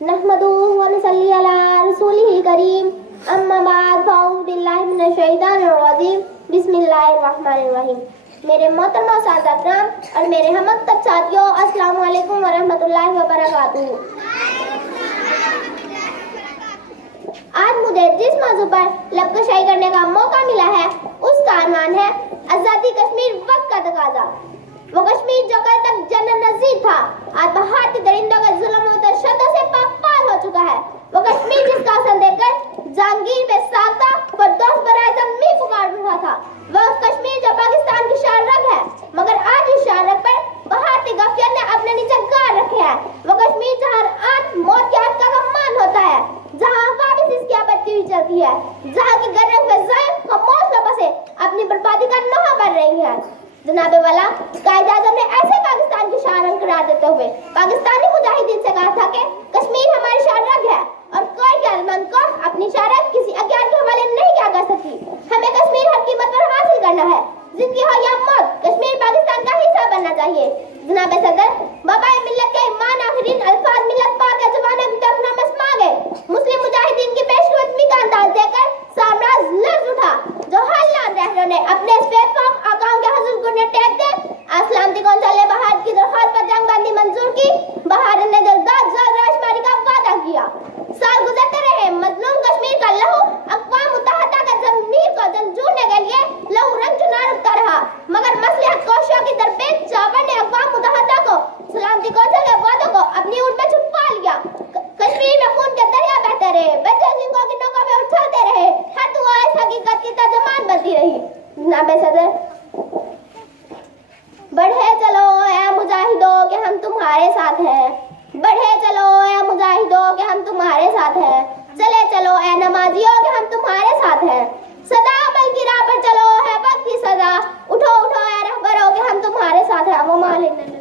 नहमदुहु व नसल्ली अला रसूलिहिल करीम अम्मा बाद फ़अऊज़ु बिल्लाहि मिनश शैतानिर रजीम बिस्मिल्लाहिर रहमानिर रहीम। मेरे मोहतरमा सादातराम और मेरे हममकतब साथियों, अस्सलामु अलैकुम व रहमतुल्लाहि व बरकातुहू। आज मुझे जिस मौजू पर लबकशाई करने का मौका मिला है उसका अनवान है आज़ादी कश्मीर वक्त का तकाज़ा। वो कश्मीर जो कल तक जन्नत नज़ीर था, आज भारतीय दरिंदों के जुल्म व तशद्दुद से पाक हो चुका है। वो कश्मीर जिसका असर देखकर जहांगीर में साता फरदौस बराए ज़मीं पुकार उठा था। वह कश्मीर जो पाकिस्तान की शारग है, मगर आज इस शारग पर भारतीय गफिया ने अपने नीचे गाड़ रखे हैं। वो कश्मीर जहाँ आंख मौत के आंख का कमान होता है, जहाँ वापस इसकी आपत्ति हुई चलती है, जहाँ की गर्म फजाएं खामोश लबों से अपनी बर्बादी का नोहा भर रही हैं। जनाबे वाला कायदे आज़म ने ऐसे पाकिस्तान की शारग करार देते हुए पाकिस्तानी मुजाहिदीन से कहा था कि कश्मीर हमारी शारग है और कोई गैरमंद को अपनी शारग किसी अज्ञात के हवाले नहीं क्या कर सकती। हमें कश्मीर हर कीमत पर हासिल करना है, जिंदगी हो या मौत, कश्मीर पाकिस्तान का हिस्सा बनना चाहिए। जनाबे सदर, बाबाए मिल्लत के ईमान आखिरीन अल्फाज मिल्लत पाक के जवानों की तरफ नमस्मा गए। मुस्लिम मुजाहिदीन की पेशकदमी का अंदाज देकर साम्राज्य लर्ज उठा, जो हल्लान रहनों ने अपने प्लेटफॉर्म आकाओं के हुजूर को टेक दे असलामती कौंसल ने बहार की दरख्वास्त पर जंग बंदी मंजूर की। बहार ने जल्द राजमारी का वादा किया। साल गुजरते रहे, मजलूम कश्मीर का लहू अक़वाम मुत्तहिदा के ज़मीर को झंझोड़ने के लिए लहू रंग चुना उठता रहा, मगर मसलहत कोशियों की दरपेश जावर ने अक़वाम मुत्तहिदा को सलामती कौंसल के वादों को अपनी ऊँट में छुपा लिया। कश्मीर में खून के दरिया बहते रहे, बच्चे जिनको की नोकों में उछलते रहे, हर दुआ इस हकीकत की तर्जुमान बनती रही। जनाबे सदर, बढ़े चलो ऐ मुजाहिदों कि हम तुम्हारे साथ हैं, बढ़े चलो ऐ मुजाहिदों कि हम तुम्हारे साथ हैं, चले चलो ऐ नमाजियों कि हम तुम्हारे साथ हैं, सदा अमल की राह पर चलो है वक्त की सदा, उठो उठो ऐ रहबरों कि हम तुम्हारे साथ हैं। वो मालिक